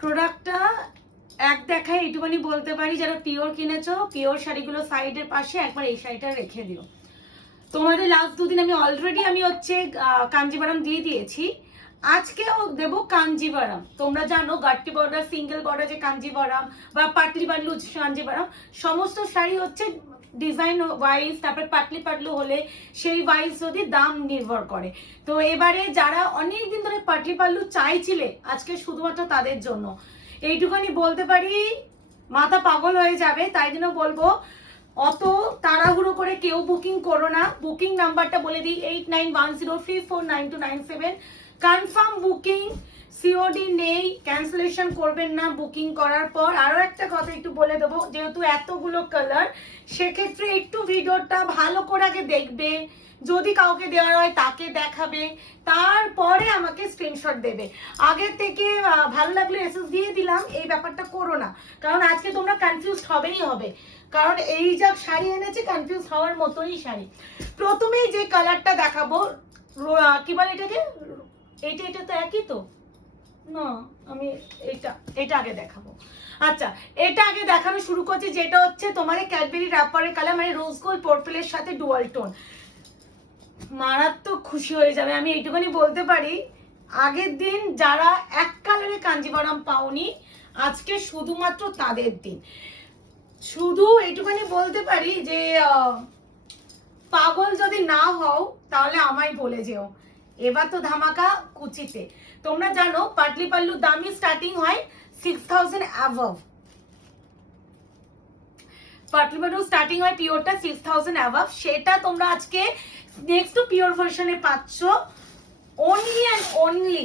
প্রোডাক্টটা এক দেখায় এইটুখানি বলতে পারি, যারা পিওর কিনেছো পিওর শাড়িগুলো সাইডের পাশে একবার এই শাড়িটা রেখে দিও। তোমাদের লাস্ট দুদিন আমি অলরেডি হচ্ছে কাঞ্জিভারাম দিয়ে দিয়েছি, আজকেও দেবো কাঞ্জিভারাম। তোমরা জানো গাট্টি বর্ডার, সিঙ্গেল বর্ডার যে কাঞ্জিভারাম বা পাটলি পাটলু কাঞ্জিভারাম, সমস্ত শাড়ি হচ্ছে ডিজাইন ওয়াইজ, তারপরে পাটলি পাটলু হলে সেই ওয়াইজ যদি দাম নির্ভর করে। তো এবারে যারা অনেক দিন ধরে পাটলি পাটলু চাইছিলে, আজকে শুধুমাত্র তাদের জন্য এইটুখানি বলতে পারি, মাথা পাগল হয়ে যাবে। তাই জন্য বলবো অত তাড়াহুড়ো করে কেউ বুকিং করো না। বুকিং নাম্বারটা বলে দিই 8910349297। কনফার্ম বুকিং, সিওডি নেই, ক্যান্সেলেশন করবেন না বুকিং করার পর। আরো একটা কথা একটু বলে দেবো, যেহেতু এতগুলো কালার, সেক্ষেত্রে একটু ভিডিওটা ভালো করে আগে দেখবে, যদি কাউকে দেওয়ার হয় তাকে দেখাবে, তারপরে আমাকে স্ক্রিনশট দেবে। আগের থেকে ভালো লাগলে এসএস দিয়ে দিলাম এই ব্যাপারটা করো না, কারণ আজকে তোমরা কনফিউজ হবেই হবে। কারণ এই যা শাড়ি এনেছে কনফিউজ হওয়ার মতোই শাড়ি। প্রথমেই যে কালারটা দেখাবো, কি বলে এটাকে, এটা তো একই তো না, আমি এটা আগে দেখাবো। আচ্ছা, এটা আগে দেখানো শুরু করছি, যেটা হচ্ছে তোমাদের ক্যাডবেরি র্যাপারের কালার, মানে রোজ গোল্ড পার্পলের সাথে ডুয়াল টোন। মারাত্মক খুশি হয়ে যাবে, আমি এইটুখানি বলতে পারি। আগের দিন যারা এক কালারে কাঞ্জিভারাম পাওনি, আজকে শুধুমাত্র তাদের দিন। শুধু এইটুখানি বলতে পারি যে পাগল যদি না হও তাহলে আমায় বলে যেও। এবার তো ধামাকা কুচিতে। তোমরা জানো পাটলি পাল্লু দামি স্টার্টিং হয় 6000 অ্যাবভ। পাটলি পাল্লু স্টার্টিং হয় পিওরটা 6000 অ্যাবভ। সেটা তোমরা আজকে নেক্সট টু পিওর ভার্সনে পাচ্ছ অনলি অ্যান্ড অনলি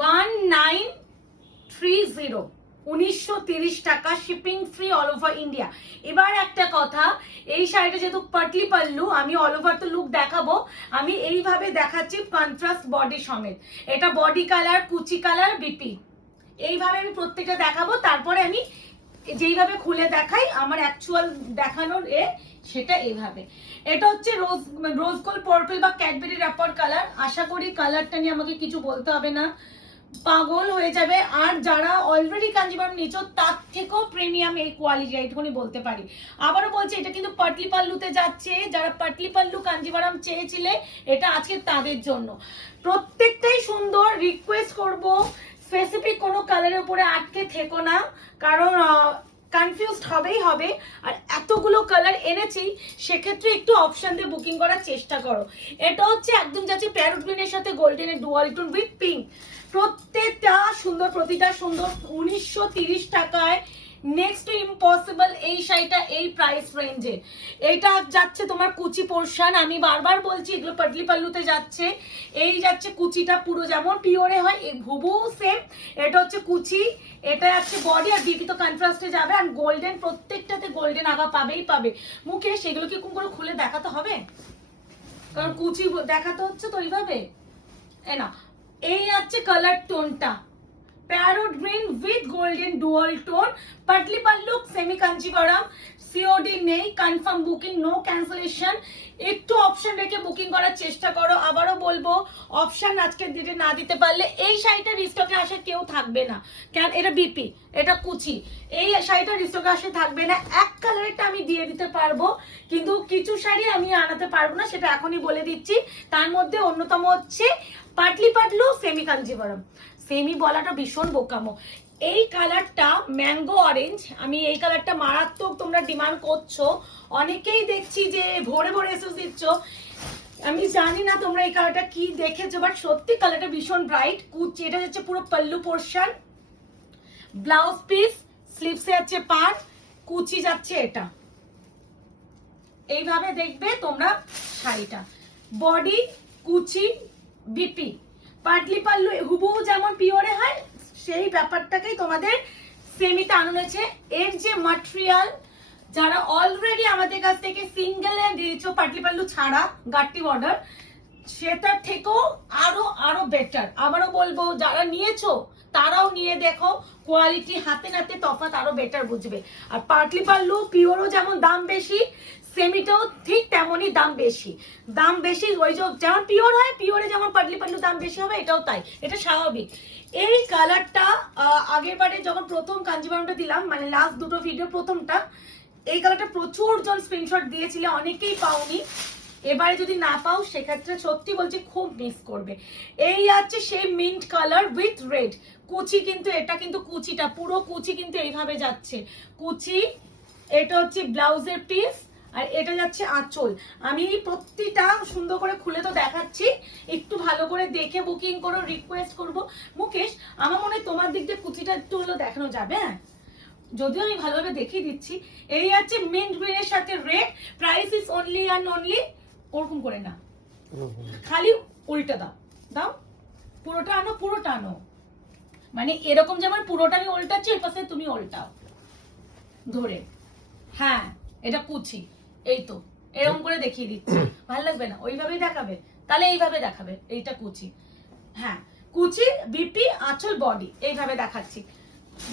1930, 1930 টাকা, shipping free all over India. এবার একটা কথা, এই শাড়িটা যেহেতু পাটলি পাল্লু, আমি অল ওভার তো লুক দেখাবো, আমি এইভাবে দেখাচ্ছি কন্ট্রাস্ট বডি সমেত। এটা বডি কালার, কুচি কালার, বিপি, এইভাবে আমি প্রত্যেকটা দেখাবো। তারপরে আমি যেইভাবে খুলে দেখাই আমার অ্যাকচুয়াল দেখানোর সেটা এইভাবে। এটা হচ্ছে রোজ গোল্ড পার্পল বা ক্যাডবেরি র্যাপার কালার। আশা করি কালারটা নিয়ে আমাকে কিছু বলতে হবে না, পাগল হয়ে যাবে। আর যারা অলরেডি কাঞ্জিভারাম নিচ্ছ তার থেকেও প্রিমিয়াম এই কোয়ালিটি, এইটুকুনি বলতে পারি। আবারও বলছি, এটা কিন্তু পাটলি পাল্লুতে যাচ্ছে। যারা পাটলি পাল্লু কাঞ্জিভারাম চেয়েছিলে, এটা আজকে তাদের জন্য। প্রত্যেকটাই সুন্দর। রিকোয়েস্ট করব স্পেসিফিক কোনো কালারের উপরে আটকে থেকো না, কারণ কনফিউজড হবেই হবে। আর এতগুলো কালার এনেছি, সেক্ষেত্রে একটু অপশন দিয়ে বুকিং করার চেষ্টা করো। এটা হচ্ছে একদম যাচ্ছে প্যারোট গ্রিনের সাথে গোল্ডেনের ডুয়াল টোন উইথ পিঙ্ক। প্রত্যেকটা সুন্দর, প্রতিটা সুন্দর। 1930 টাকায় নেক্সট ইম্পসিবল এই শাড়িটা এই প্রাইস রেঞ্জে। এটা যাচ্ছে তোমার কুচি পোর্শন, আমি বারবার বলছি এগুলো পাটলি পাল্লুতে যাচ্ছে। এই যাচ্ছে কুচিটা পুরো যেমন পিওরে হয় হুবহু সেম। এটা হচ্ছে কুচি, এটা যাচ্ছে বডি, আর বিপি তো কন্ট্রাস্টে যাবে। আর গোল্ডেন, প্রত্যেকটাতে গোল্ডেন আগা পাবেই পাবে। মুখে সেগুলো কি কোন করে খুলে দেখাতে হবে, কারণ কুচি দেখাতে হচ্ছে তো এইভাবে। না, এই আছে কালার টোনটা, parrot green with golden dual tone. Patli pallu semi Kanjeevaram, COD নেই, কনফার্ম বুকিং, নো ক্যান্সেলেশন। একটু অপশন রেখে বুকিং করার চেষ্টা করো। আবারও বলবো, অপশন আজকের দিনে না দিতে পারলে এই শাড়িটা রিস্টকে আসে কেউ থাকবে না। কেন, এটা বিপি, এটা কুচি, এই শাড়িটা রিস্টকে আসে থাকবে না। এক কালারটা আমি দিয়ে দিতে পারবো, কিন্তু কিছু শাড়ি আমি আনাতে পারবো না, সেটা এখনই বলে দিচ্ছি। তার মধ্যে অন্যতম হচ্ছে পাটলি পাটলু সেমি কাঞ্জিভারাম। সেমি বলাটা ভীষণ বোকামো। এই কালারটা ম্যাঙ্গো অরেঞ্জ, আমি এই কালারটা মারাত্মক তোমরা ডিমান্ড করছো, অনেকেই দেখছি যে ভরে ভরে এসে দিচ্ছ। আমি জানি না তোমরা এই কালারটা কি দেখেছো, বাট সত্যি কালারটা ভীষণ ব্রাইট। কুচি, এটা হচ্ছে পুরো পাল্লু পোর্শন, ব্লাউজ পিস, স্লিভসে যাচ্ছে পার, কুচি যাচ্ছে এটা। এইভাবে দেখবে তোমরা শাড়িটা, বডি, কুচি, বিপি। পাটলি পাল্লু হুবহু যেমন পিওরে হয়, সেই ব্যাপারটাকেই তোমাদের সেমিতে আনেছে। এর যে ম্যাটেরিয়াল, যারা অলরেডি আমাদের কাছ থেকে সিঙ্গেলে দিয়েছো পাটলি পাল্লু ছাড়া গাট্টি বর্ডার, সেটার থেকেও আরো আরো বেটার। আবারও বলবো, যারা নিয়েছো তারাও নিয়ে দেখো, কোয়ালিটি হাতে নাতে তফাৎ আরো বেটার বুঝবে। আর পাটলি পাল্লু পিওরও যেমন দাম বেশি, সেমিটাও ঠিক তেমনই দাম বেশি। ওই যে যেমন পিওর হয়, পিওরে যেমন পাটলি পাল্লু দাম বেশি হবে, এটাও তাই, এটা স্বাভাবিক। এই কালারটা আগের বারে যখন প্রথম কাঞ্জিভারমটা দিলাম, মানে লাস্ট দুটো ভিডিও প্রথমটা, এই কালারটা প্রচুর জন স্ক্রিনশট দিয়েছিলে, অনেকেই পাওনি। এবারে যদি না পাও সেক্ষেত্রে সত্যি বলছি খুব মিস করবে। এই আছে সেই মিন্ট কালার উইথ রেড কুচি, কিন্তু এটা কিন্তু কুচিটা পুরো কুচি কিন্তু এইভাবে যাচ্ছে কুচি। এটা হচ্ছে ব্লাউজের পিস, আর এটা যাচ্ছে আঁচল। আমি প্রতিটা সুন্দর করে খুলে তো দেখাচ্ছি, একটু ভালো করে দেখে বুকিং করো। রিকোয়েস্ট করব মুকেশ, আমার মনে হয় তোমার দিক দিয়ে কুচিটা একটু হলো দেখানো যাবে। হ্যাঁ, যদিও আমি ভালোভাবে দেখিয়ে দিচ্ছি। এই আছে মিন্ট গ্রিনের সাথে red, price is only and only, ওরকম করে না, খালি উল্টা দাও, দাও পুরোটা আনো, পুরোটা আনো, মানে এরকম যেমন পুরোটা আমি উল্টাচ্ছি, এর পাশে তুমি উল্টাও ধরে। হ্যাঁ, এটা কুচি, এই তো এরকম করে দেখিয়ে দিচ্ছি, ভালো লাগবে না? ওইভাবেই দেখাবে, তাহলে এইভাবে দেখাবে, এইটা কুচি। হ্যাঁ, কুচি, বিপি, আঁচল, বডি, এইভাবে দেখাচ্ছি।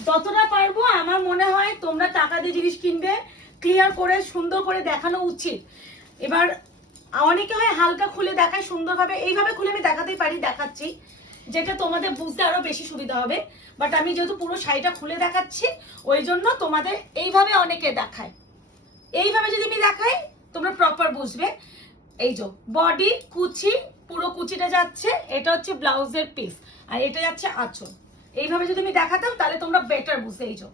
যতটা পারবো আমার মনে হয় তোমরা টাকা দিয়ে জিনিস কিনবে, ক্লিয়ার করে সুন্দর করে দেখানো উচিত। এবার অনেকে হয় হালকা খুলে দেখায় সুন্দরভাবে, এইভাবে খুলে আমি দেখাতেই পারি, দেখাচ্ছি যেটা তোমাদের বুঝতে আরো বেশি সুবিধা হবে। বাট আমি যেহেতু পুরো শাড়িটা খুলে দেখাচ্ছি, ওই জন্য তোমাদের এইভাবে অনেকে দেখায়, এইভাবে যদি আমি দেখাই তোমরা প্রপার বুঝবে। এই যে বডি কুচি, পুরো কুচিটা যাচ্ছে, এটা হচ্ছে ব্লাউজের পিস, আর এটা যাচ্ছে আঁচল। এইভাবে যদি আমি দেখাতাম তাহলে তোমরা বেটার বুঝতে। এই যে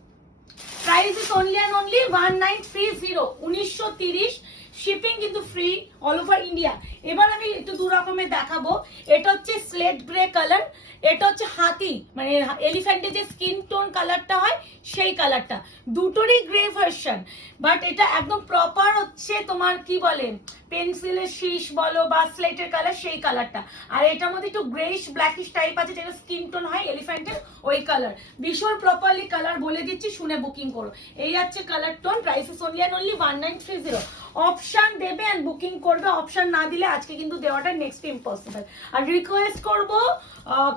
price is only and only 1930, 1930, shipping কিন্তু ফ্রি অল ওভার ইন্ডিয়া। এবার আমি একটু দু রকমের দেখাবো। এটা হচ্ছে স্লেট গ্রে কালার, এটা হচ্ছে হাতি মানে এলিফ্যান্টের যে স্কিন টোন কালারটা হয় সেই কালারটা, দুটোরই গ্রে ভার্সন। বাট এটা একদম প্রপার হচ্ছে তোমার কি বলে পেন্সিলের শীষ বলো বা স্লেটের কালার, সেই কালারটা। আর এটার মধ্যে একটু গ্রেইশ ব্ল্যাকিশ টাইপ আছে, যেটা স্কিন টোন হয় এলিফ্যান্টের, ওই কালার। ভীষণ প্রপারলি কালার বলে দিচ্ছি, শুনে বুকিং করো। এই হচ্ছে colour tone, price is only and only 1930। Option দেবে এন্ড বুকিং করবে, অপশন না দিলে আজকে কিন্তু দেওয়াটা নেক্সট ইম্পসিবল। আর রিকোয়েস্ট করব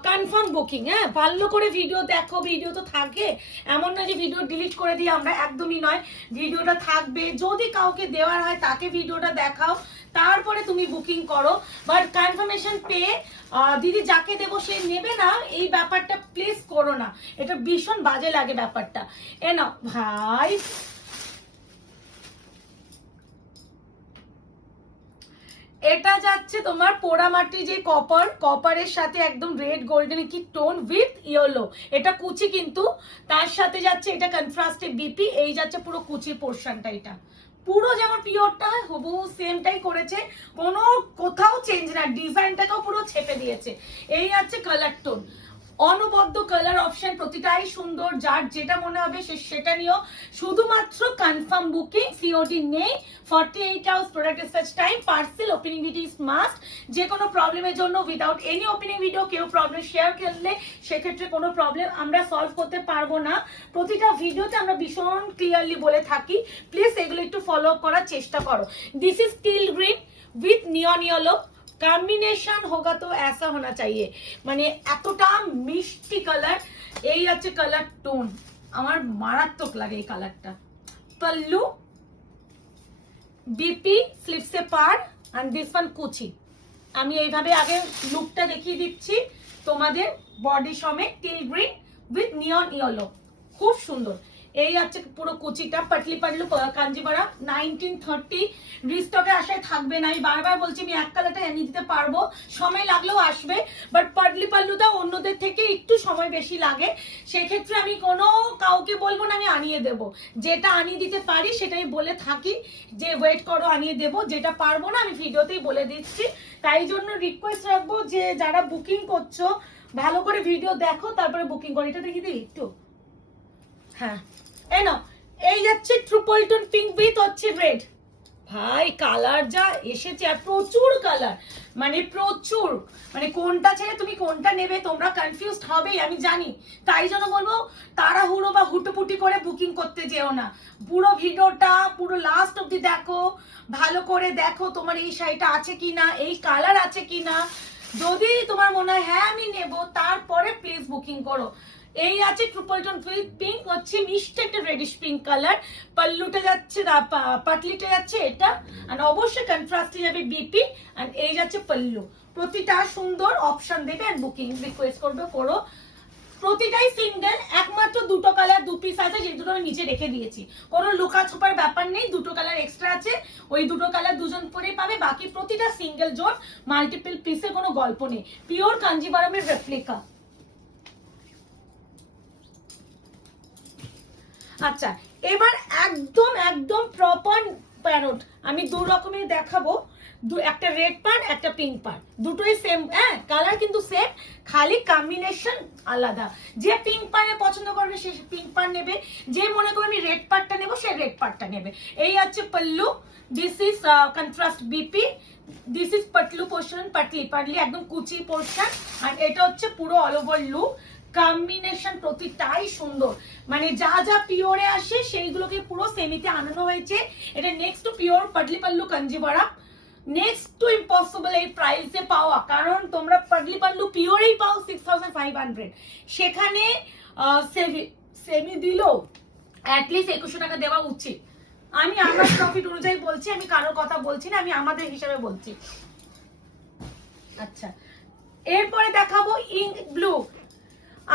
কনফার্ম বুকিং। হ্যাঁ, ভালো করে ভিডিও দেখো, ভিডিও তো থাকে, এমন না যে ভিডিও ডিলিট করে দিই আমরা, একদমই নয়, ভিডিওটা থাকবে। যদি কাউকে দেওয়ার হয় তাকে ভিডিওটা দেখাও, তারপরে তুমি বুকিং করো। বাট কনফার্মেশন পেয়ে দিদি যাকে দেবো সে নেবে না, এই ব্যাপারটা প্লিজ করো না, এটা ভীষণ বাজে লাগে ব্যাপারটা। এ নাও ভাই, এটা যাচ্ছে তোমার পোড়ামাটি যে কপারের সাথে একদম রেড গোল্ডেন কি টোন উইথ ইয়েলো, এটা কুচি কিন্তু, তার সাথে যাচ্ছে এটা কন্ট্রাস্টে বিপি, এই যাচ্ছে পুরো কুচির পোর্শনটা। এটা পুরো যেমন পিওরটা হয় হুবহু সেমটাই করেছে, কোনো কোথাও চেঞ্জ না, ডিজাইনটাকেও পুরো ছেপে দিয়েছে। এই আছে কালার টোন, অনবদ্য কালার অপশন, প্রতিটাই সুন্দর, যার যেটা মনে হবে সে সেটা নিও। শুধুমাত্র কনফার্ম বুকিং, সিওডি নেই, 48 hours product research time, parcel opening video is must. যে কোনো প্রবলেমের জন্য উইদাউট এনি ওপেনিং ভিডিও কেউ প্রবলেম শেয়ার করলে সেক্ষেত্রে কোনো প্রবলেম আমরা সলভ করতে পারবো না। প্রতিটা ভিডিওতে আমরা ভীষণ ক্লিয়ারলি বলে থাকি, প্লিজ এগুলো একটু ফলো আপ করার চেষ্টা করো। This is steel green with neon yellow, combination होगा तो ऐसा होना चाहिए, মানে এতটা মিষ্টি কালার। এই আছে কালার টোন, আমার মারাত্মক লাগে এই কালারটা। পল্লু, বিপি, স্লিভসে পার, এন্ড দিস ওয়ান কুচি। আমি এইভাবে আগে লুকটা দেখিয়ে দিচ্ছি তোমাদের, বডি সমেত till green with neon yellow, খুব সুন্দর। এই আছে পুরো কুচিটা, পাটলি পাল্লু কাঞ্জিভারম 1930, রিস্টকে আশায় থাকবে না। আমি বারবার বলছি আমি এক কালারটা এনে দিতে পারবো, সময় লাগলেও আসবে, বাট পাটলি পাল্লুটা অন্যদের থেকে একটু সময় বেশি লাগে। সেক্ষেত্রে আমি কোনো কাউকে বলবো না আমি আনিয়ে দেবো, যেটা আনিয়ে দিতে পারি সেটাই বলে থাকি যে ওয়েট করো আনিয়ে দেবো, যেটা পারবো না আমি ভিডিওতেই বলে দিচ্ছি। তাই জন্য রিকোয়েস্ট রাখবো যে যারা বুকিং করছো ভালো করে ভিডিও দেখো, তারপরে বুকিং করো। এটা দেখি দিই একটু, হ্যাঁ এই নাও, এই যাচ্ছে ট্রিপল টোন পিঙ্ক উইথ হচ্ছে রেড। ভাই কালার যা এসেছে, আর প্রচুর কালার, মানে প্রচুর, মানে কোনটা ছেড়ে তুমি কোনটা নেবে তোমরা কনফিউজড হবেই আমি জানি। তাই জন্য বলবো তাড়াহুড়ো বা হুটোপুটি করে বুকিং করতে যেও না, পুরো ভিডিওটা পুরো লাস্ট অবধি দেখো, ভালো করে দেখো তোমার এই শাড়িটা আছে কিনা, এই কালার আছে কিনা। যদি তোমার মনে হয় হ্যাঁ আমি নেব, তারপরে প্লিজ বুকিং করো। এই আছে ট্রিপল টোন উইথ পিঙ্ক, হচ্ছে মিষ্টি একটা রেডিশ পিঙ্ক কালার। পাল্লুটা যাচ্ছে, পাটলিটা যাচ্ছে এটা, আর অবশ্যই কন্ট্রাস্টে যাবে বিপি, আর এই যাচ্ছে পাল্লু। প্রতিটা সুন্দর অপশন দেবে, আর বুকিং রিকোয়েস্ট করবে করো। প্রতিটাই সিঙ্গেল, একমাত্র দুটো কালার দু পিস আছে, যে দুটো নিচে রেখে দিয়েছি। কোনো লুকা ছোপার ব্যাপার নেই, দুটো কালার এক্সট্রা আছে, ওই দুটো কালার দুজন পরেই পাবে। বাকি প্রতিটা সিঙ্গেল জোন, মাল্টিপল পিসে কোনো গল্প নেই। পিওর কাঞ্জিভারামের রেপ্লিকা। আচ্ছা, এবার একদম একদম প্রপার প্যারট আমি দু রকমের দেখাবো। একটা রেড পার্ট, একটা পিঙ্ক পার্ট, দুটোই সেম, হ্যাঁ কালার কিন্তু সেম, খালি কম্বিনেশন আলাদা। যে পিঙ্ক পার্ট পছন্দ করবে সে পিঙ্ক পার্ট নেবে, যে মনে করবে আমি রেড পার্টটা নেবো সে রেড পার্টটা নেবে। এই আছে pallu, this is contrast BP, this is Patlu portion, Patli একদম কুচি পোর্শন, আর এটা হচ্ছে পুরো অল ওভার লুক। কম্বিনেশন প্রতিটাই সুন্দর, মানে যা যা পিওরে আসে সেইগুলোকে পুরো সেমিতে আনানো হয়েছে। এটা নেক্সট টু পিওর পাটলি pallu Kanjivaram, next to impossible এই প্রাইসে পাওয়া। কারণ তোমরা পাটলি পাল্লু পিওরেই পাও 6500, সেখানে সেমি দিলেও অ্যাটলিস্ট 2100 টাকা দেওয়া উচিত। আমি আমার প্রফিট অনুযায়ী বলছি, আমি কারোর কথা বলছি না, আমি আমাদের হিসাবে বলছি। আচ্ছা, এরপরে দেখাবো ইঙ্ক ব্লু।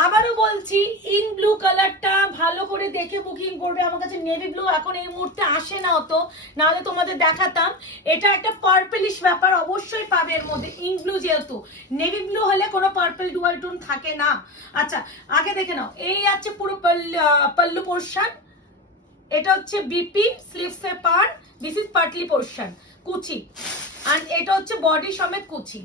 আবারও বলছি, ইঙ্ক ব্লু কালারটা ভালো করে দেখে বুকিং করবে। আমার কাছে নেভি ব্লু এখন এই মুহূর্তে আসে না অত, নাহলে তোমাদের দেখাতাম। এটা একটা পার্পলিশ ব্যাপার অবশ্যই পাবে এর মধ্যে, ইঙ্ক ব্লু যেহেতু। নেভি ব্লু হলে কোনো পার্পল ডুয়াল টোন থাকে না। আচ্ছা, আগে দেখে নাও, এই আছে পুরো পাল্লু পোর্শন, এটা হচ্ছে বিপি স্লিভসে পার, দিস ইজ পাটলি পোর্শন কুচি, আর এটা হচ্ছে বডি সমেত কুচি।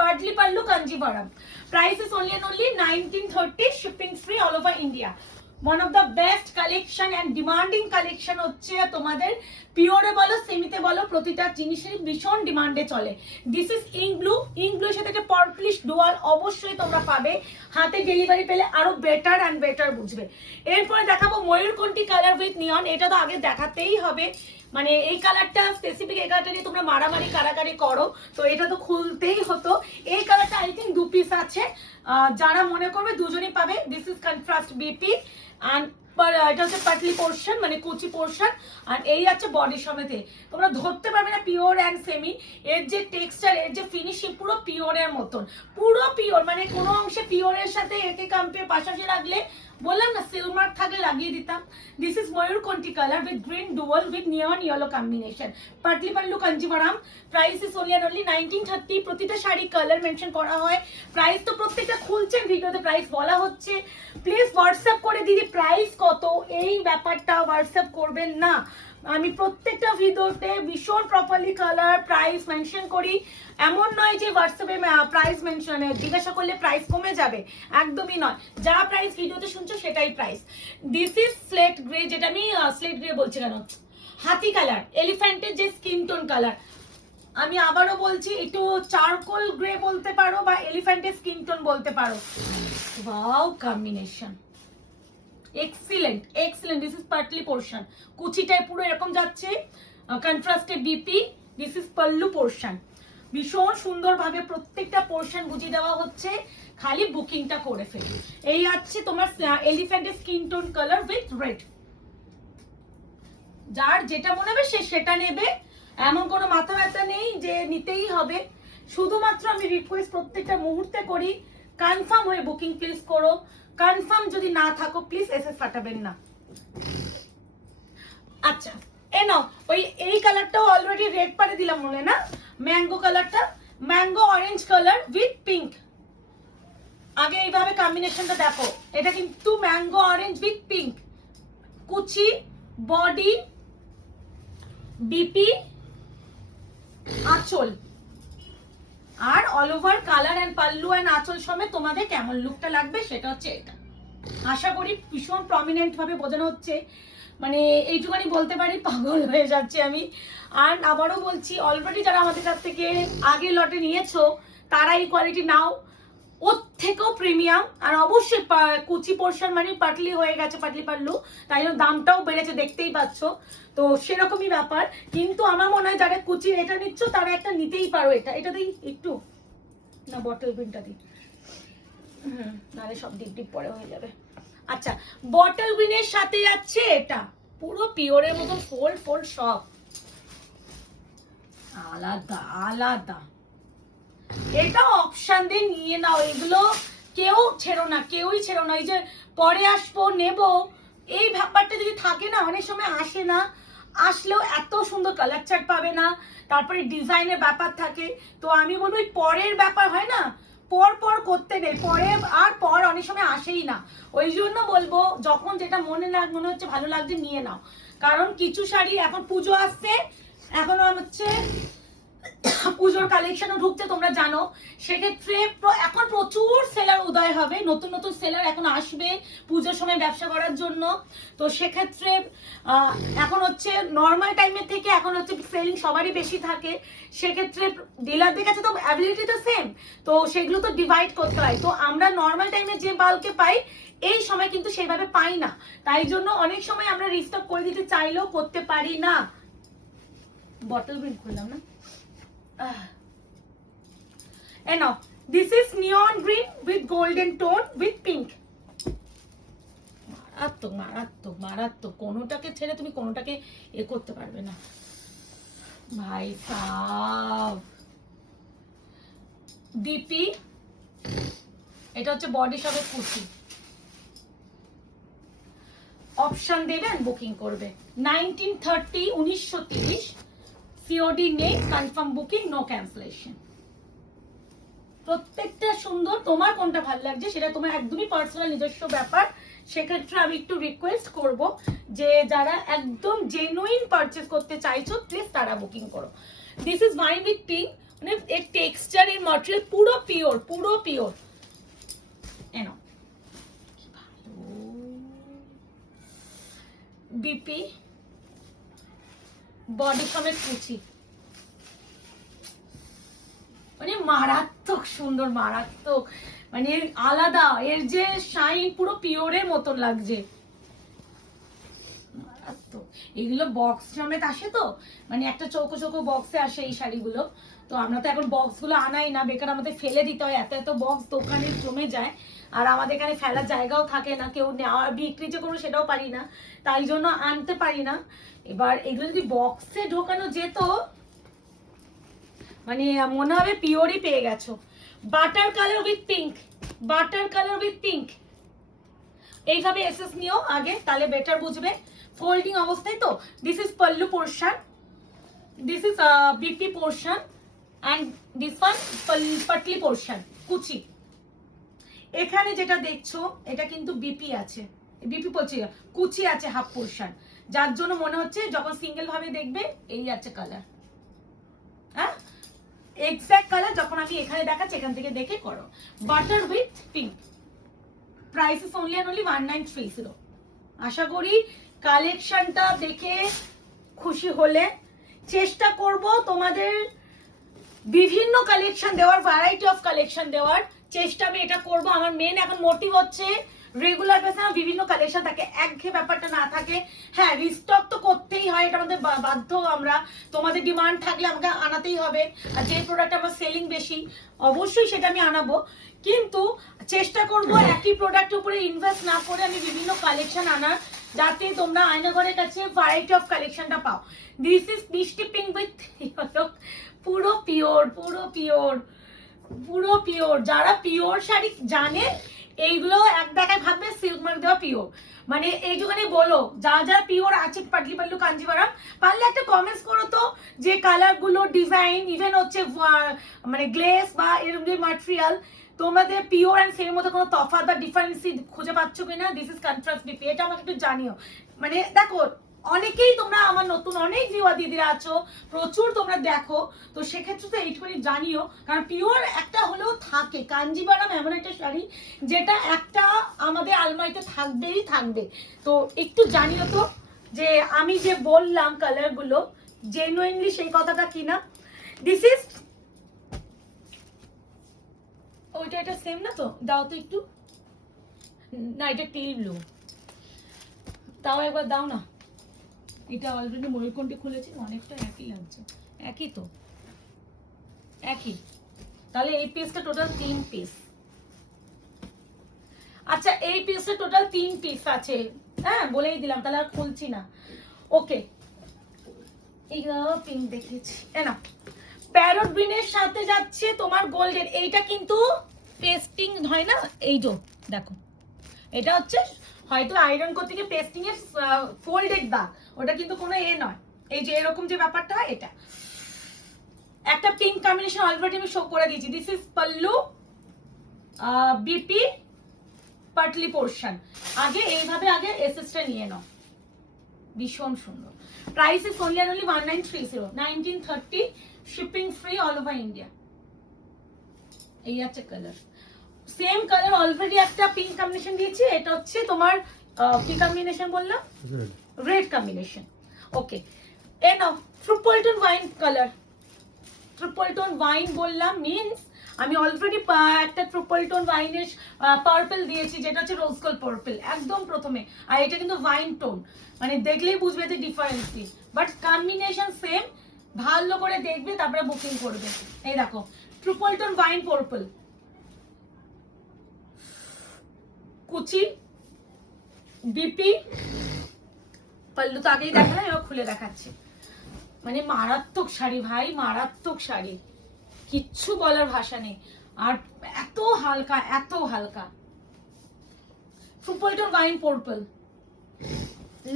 Patli pallu Kanjeevaram, price is only and only 1930, shipping free all over India. One of the best collection and demanding collection হচ্ছে তোমাদের, পিওরে বলো সেমিতে বলো প্রতিটা জিনিসের ভীষণ ডিমান্ডে চলে। This is ink blue, ink ব্লুর সাথে একটা পার্পলিশ ডুয়াল অবশ্যই তোমরা পাবে। হাতে ডেলিভারি পেলে আরো বেটার অ্যান্ড বেটার বুঝবে। এরপরে দেখাবো ময়ূরকণ্ঠী কালার উইথ নিয়ন, এটা তো আগে দেখাতেই হবে, মানে এই কালারটা স্পেসিফিক, এই কালারটা নিয়ে তোমরা মারামারি কারাকারি করো, তো এটা তো খুলতেই হতো। এই কালারটা আই থিঙ্ক দু পিস আছে, যারা মনে করবে দুজনই পাবে। This is contrast BP, and এটা হচ্ছে পাটলি পোর্শন মানে কুচি পোর্শন, আর এই আছে বডি সমেতে। তোমরা ধরতে পারবে না পিওর অ্যান্ড সেমি, এর যে টেক্সচার, এর যে ফিনিশিং পুরো পিওরের মতন, পুরো পিওর, মানে কোনো অংশে পিওরের সাথে একে কাম্পে পাশাপাশি রাখলে, বললাম না সিলমার্ক থাকলে লাগিয়ে দিতাম। দিস ইজ ময়ূরকণ্ঠী colour with green dual with neon yellow combination, patli pallu Kanjeevaram. Price is only and only 1930। প্রতিটা শাড়ি কালার মেনশন করা হয়, প্রাইস তো প্রত্যেকটা খুলছেন ভিডিওতে প্রাইস বলা হচ্ছে। প্লিজ হোয়াটসঅ্যাপ করে দিদি প্রাইস কত, এই ব্যাপারটা হোয়াটসঅ্যাপ করবেন না। আমি প্রত্যেকটা ভিডিওতে ভীষণ প্রপারলি কালার প্রাইস মেনশন করি। এমন নয় যে হোয়াটসঅ্যাপে প্রাইস মেনশন জিজ্ঞাসা করলে প্রাইস কমে যাবে, একদমই নয়। যা প্রাইস ভিডিওতে শুনছো সেটাই price. This is slate grey, যেটা আমি স্লেট গ্রে বলছি কেন, হাতি কালার, এলিফ্যান্টের যে স্কিন টোন কালার। আমি আবারও বলছি, একটু চারকোল গ্রে বলতে পারো বা এলিফ্যান্টের স্কিন টোন বলতে পারো। Wow combination, excellent excellent. This is patli portion, কুচিটায় পুরো এরকম যাচ্ছে, কন্ট্রাস্টে BP. This is pallu portion, ভীষণ সুন্দরভাবে প্রত্যেকটা পোর্শন বুঝিয়ে দেওয়া হচ্ছে, খালি বুকিংটা করে ফেলি। এই আছে তোমার এলিফ্যান্টের skin tone colour with red, যার যেটা মনে হবে সে সেটা নেবে, এমন কোনো মাথা ব্যথা নেই যে নিতেই হবে। শুধুমাত্র আমি রিকোয়েস্ট প্রত্যেকটা মুহূর্তে করি, কনফার্ম হয়ে বুকিং প্লিজ করো। কনফার্ম যদি না থাকো প্লিজ এসএস ফাটাবেন না। আচ্ছা, নাও ওই এই কালারটাও অলরেডি রেড পারে দিলাম মনে না, ম্যাঙ্গো কালারটা, mango orange colour with pink. আগে এইভাবে কম্বিনেশনটা দেখো, এটা কিন্তু ম্যাঙ্গো অরেঞ্জ উইথ পিঙ্ক, কুচি বডি বিপি আঁচল, আর all over colour and pallu and আঁচল সমেত তোমাদের কেমন লুকটা লাগবে সেটা হচ্ছে এটা। আশা করি ভীষণ প্রমিনেন্ট ভাবে বোঝানো হচ্ছে, মানে এইটুখানি বলতে পারি পাগল হয়ে যাচ্ছে আমি। আর আবারও বলছি, অলরেডি যারা আমাদের কাছ থেকে আগে লটে নিয়েছো তারা এই কোয়ালিটি নাও, ওর থেকেও প্রিমিয়াম। আর অবশ্যই কুচি পোর্শন মানে পাটলি হয়ে গেছে, পাটলি পাল্লু, তাই জন্য দামটাও বেড়েছে দেখতেই পাচ্ছ, তো সেরকমই ব্যাপার। কিন্তু আমার মনে হয় যারা কুচি এটা নিচ্ছ তারা একটা নিতেই পারো, এটা দিই একটু না, বটল পিনটা দিই। নাহলে সব ডিপ ডিপ পরে হয়ে যাবে। আচ্ছা, বটল গ্রিনের সাথে যাচ্ছে এটা, পুরো পিওরের মতো ফোল্ড ফোল্ড সব আলাদা আলাদা। এটা অপশন দিয়ে নিয়ে নাও, এগুলো কেউ ছেড়ো না, কেউই ছেড়ো না। এই যে পরে আসবো নেব এই ব্যাপারটা যদি থাকে না, অনেক সময় আসে না, আসলেও এত সুন্দর কালার চার্ট পাবে না, তারপরে ডিজাইনের ব্যাপার থাকে। তো আমি বলবো পরের ব্যাপার হয় না, পর পর করতে নেই, পরে আর পর অনেক সময় আসেই না। ওই জন্য বলবো যখন যেটা মনে হচ্ছে ভালো লাগছে নিয়ে নাও। কারণ কিছু শাড়ি এখন পুজো আসছে, এখন হচ্ছে পুজোর কালেকশনও ঢুকছে তোমরা জানো, সেক্ষেত্রে এখন প্রচুর সেলার উদয় হবে, নতুন নতুন সেলার এখন আসবে পুজোর সময় ব্যবসা করার জন্য। তো সেক্ষেত্রে এখন হচ্ছে নর্মাল টাইমের থেকে এখন হচ্ছে সেলিং সবারই বেশি থাকে, সেক্ষেত্রে ডিলারদের কাছে তো অ্যাবিলিটি তো সেম, তো সেগুলো তো ডিভাইড করতে হয়। তো আমরা নর্মাল টাইমে যে বালকে পাই এই সময় কিন্তু সেইভাবে পাই না, তাই জন্য অনেক সময় আমরা রিস্টক করে দিতে চাইলেও করতে পারি না। বটল গ্রিন খুললাম না। And now this is neon green with golden tone with pink. মারাত্মক মারাত্মক মারাত্মক, কোনোটাকে ছেড়ে তুমি কোনোটাকে এ করতে পারবে না ভাই সাব। বিপি, এটা হচ্ছে বডি শপের কুর্তি, অপশন দেবেন বুকিং করবে 1930 1930, সিওডি নেই, কনফার্ম বুকিং, নো ক্যান্সেলেশন। প্রত্যেকটা সুন্দর, তোমার কোনটা ভালো লাগছে সেটা তোমার একদমই পার্সোনাল নিজস্ব ব্যাপার। সেক্ষেত্রে আমি একটু রিকোয়েস্ট করব যে যারা একদম জেনুইন পারচেজ করতে চাইছো প্লিজ তারা বুকিং করো। This is wine with pink, মানে এর টেক্সচার এর ম্যাটেরিয়াল পুরো পিওর, পুরো পিওর। এনো কি ভালো বিপি, বডি সমেত কুচি, মানে মারাত্মক সুন্দর, মারাত্মক, মানে আলাদা, এর যে শাইন পুরো পিওরের মতন লাগছে, মারাত্মক। এগুলো বক্স সমেত আসে তো, মানে একটা চৌকো চৌকো বক্সে আসে এই শাড়িগুলো। তো আমরা তো এখন বক্স গুলো আনাই না, বেকার আমাদের ফেলে দিতে হয়, এত এত বক্স দোকানে জমে যায়, আর আমাদের এখানে ফেলার জায়গাও থাকে না, কেউ নেওয়া বিক্রি যে করবো সেটাও পারি না, তাই জন্য আনতে পারি না। এবার এগুলো যদি বক্সে ঢোকানো যেত মানে মনে হবে পিওরই পেয়ে গেছো। Butter colour with pink, butter colour with pink, এইভাবে এসএস নিও আগে, তাহলে বেটার বুঝবে ফোল্ডিং অবস্থায়। তো this is pallu portion, this is বিপি পোর্শন, এন্ড দিস ওয়ান পাটলি পোর্শন কুচি। এখানে যেটা দেখছো এটা কিন্তু বিপি আছে, বিপি বলছি কুচি আছে হাফ পোর্শন, যার জন্য মনে হচ্ছে যখন সিঙ্গেল ভাবে দেখবে এই আছে কালার, হ্যাঁ এক্সাক্ট কালার যখন আমি এখানে দেখাচ্ছি এখান থেকে দেখে করো। Butter with pink, price is only and only 1930। আশা করি কালেকশনটা দেখে খুশি হলে। চেষ্টা করব তোমাদের বিভিন্ন কালেকশন দেওয়ার, ভ্যারাইটি অফ কালেকশন দেওয়ার চেষ্টা আমি এটা করব। আমার মেন এখন মোটিভ হচ্ছে রেগুলার বেসে বিভিন্ন কালেকশন থাকে, একঘেয়ে ব্যাপারটা না থাকে। হ্যাঁ রিস্টক তো করতেই হয়, এটা আমাদের বাধ্য, আমরা তোমাদের ডিমান্ড থাকলে আমাকে আনাতেই হবে, আর যে প্রোডাক্ট আমার সেলিং বেশি অবশ্যই সেটা আমি আনাবো, কিন্তু চেষ্টা করব একই প্রোডাক্টের উপরে ইনভেস্ট না করে আমি বিভিন্ন কালেকশন আনার, যাতে তোমরা আয়নাঘরের কাছে ভ্যারাইটি অফ কালেকশনটা পাও। দিস ইজ মিষ্টি পিঙ্ক উইথ পুরো পিওর, পুরো পিওর, পুরো পিওর। যারা পিওর শাড়ি জানে এইগুলো এক দেখায় ভাববে সিল্ক মার্ক দেওয়া পিওর, মানে এইটুখানি বলো যারা যারা পিওর আছে পাটলি পাল্লু কাঞ্জিভারাম, পারলে একটা কমেন্টস করো তো যে কালার গুলো, ডিজাইন, ইভেন হচ্ছে মানে গ্লেস বা এরকম যে ম্যাটেরিয়াল তোমাদের পিওর এন্ড সেম মধ্যে কোনো তফাৎ বা ডিফারেন্স খুঁজে পাচ্ছ কিনা। দিস ইজ কন্ট্রাস্ট বিপি, এটা আমাকে একটু জানিও। মানে দেখো অনেকেই তোমরা আমার নতুন অনেক ভিউয়ার দিদিরা আছো, প্রচুর তোমরা দেখো, তো সেক্ষেত্রে তো এইটুকুনি জানিও, কারণ পিওর একটা হলেও থাকে। কাঞ্জিভারাম এমন একটা শাড়ি যেটা একটা আমাদের আলমারিতে থাকবেই থাকবে, তো একটু জানিও তো যে আমি যে বললাম কালারগুলো জেনুইনলি সেই কথাটা কিনা। দিস ইজ ওইটা, এটা সেম না তো, দাও তো একটু, না এটা টিল ব্লু, তাও একবার দাও না। এটা অলরেডি ময়ূরকণ্ঠী খুলেছি, অনেকটা একই লাগছে, একই তো, একই। তাহলে এই পিসটা টোটাল 3 পিস, আচ্ছা এই পিসে টোটাল 3 পিস আছে, হ্যাঁ বলেই দিলাম, তাহলে আর খুলছি না। ওকে, এইগুলো পিঙ্ক দেখিয়েছি, না প্যারট গ্রিনের সাথে যাচ্ছে তোমার গোল্ডেন। এইটা কিন্তু পেস্টিং হয় না, এই যে দেখো এটা হচ্ছে হয়তো আয়রন করতে গিয়ে পেস্টিং এর ফোল্ডেড দাগ, ওটা কিন্তু কোনো এ নয়। এই যে এরকম যে ব্যাপারটা হয়, এটা একটা পিঙ্ক কম্বিনেশন অলরেডি আমি শো করে দিয়েছি। This is pallu, BP patli portion. আগে এইভাবে আগে এসএসটা নিয়ে নাও, ভীষণ সুন্দর। Price is only only 1930, 1930, shipping free all over India. এই আছে কালার, সেম কালার অলরেডি একটা পিঙ্ক কম্বিনেশন দিয়েছি, এটা হচ্ছে তোমার কি কম্বিনেশন বললাম, red combination. Okay, a now triple tone wine colour. Triple tone wine বললাম মিন্স আমি অলরেডি একটা ট্রিপল টোন ওয়াইনের পার্পল দিয়েছি, যেটা হচ্ছে রোজ গোল্ড পার্পল একদম প্রথমে, আর এটা কিন্তু ওয়াইন টোন, মানে দেখলেই বুঝবে যে ডিফারেন্স কি, বাট কম্বিনেশন সেম। ভালো করে দেখবে তারপরে বুকিং করবে। এই দেখো ট্রিপল টোন ওয়াইন পার্পল, কুচি, বিপি, পাল্লু তো আগেই দেখালাম, এবার খুলে দেখাচ্ছি। মানে মারাত্মক শাড়ি ভাই, মারাত্মক শাড়ি, কিচ্ছু বলার ভাষা নেই। আর এত হালকা, এত হালকা। Triple tone wine purple,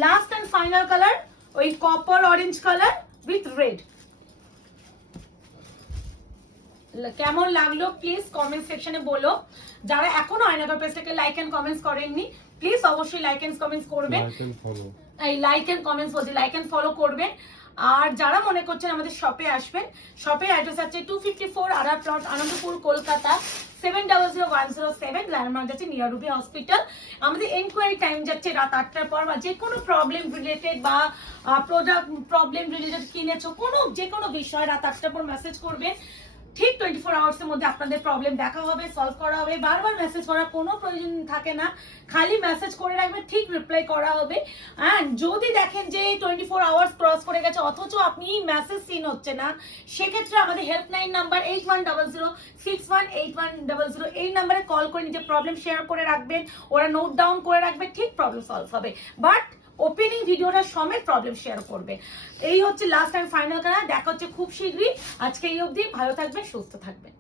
last and final colour ওই copper orange colour with red. কেমন লাগলো প্লিজ কমেন্ট সেকশনে বলো। যারা এখনো আয়নাঘর পেজটাকে লাইক এন্ড কমেন্টস করেননি, প্লিজ অবশ্যই লাইক এন্ড কমেন্টস করবেন। এই লাইক এন্ড কমেন্টস বলছি, লাইক এন্ড ফলো করবেন। আর যারা মনে করছেন আমাদের শপে আসবেন, শপের অ্যাড্রেস আছে 254 আরা প্লট, আনন্দপুর, কলকাতা 700107, ল্যান্ডমার্ক যাচ্ছে নিয়ার রুবি হসপিটাল। আমাদের এনকোয়ারি টাইম যাচ্ছে রাত 8টার পর। বা যে কোনো প্রবলেম রিলেটেড বা প্রোডাক্ট প্রবলেম রিলেটেড কিনেছো কোনো যে কোনো বিষয় রাত 8টার পর মেসেজ করবেন, ঠিক 24 আওয়ার্স এর মধ্যে আপনাদের প্রবলেম দেখা হবে, সলভ করা হবে। বারবার মেসেজ করার কোনো প্রয়োজন থাকে না, খালি মেসেজ করে রাখবেন, ঠিক রিপ্লাই করা হবে। অ্যান্ড যদি দেখেন যে 24 আওয়ার্স ক্রস করে গেছে অথচ আপনি মেসেজ সিন হচ্ছে না, সেক্ষেত্রে আমাদের হেল্পলাইন নাম্বার 8100618100, এই নাম্বারে কল করে নিজের প্রবলেম শেয়ার করে রাখবেন, ওরা নোট ডাউন করে রাখবে, ঠিক প্রবলেম সলভ হবে। বাট ওপেনিং ভিডিওটা সমেত প্রবলেম শেয়ার করবে। এই হচ্ছে লাস্ট এন্ড ফাইনাল কালার। দেখা হচ্ছে খুব শীঘ্রই। আজকে এই অবধি, ভালো থাকবেন, সুস্থ থাকবেন।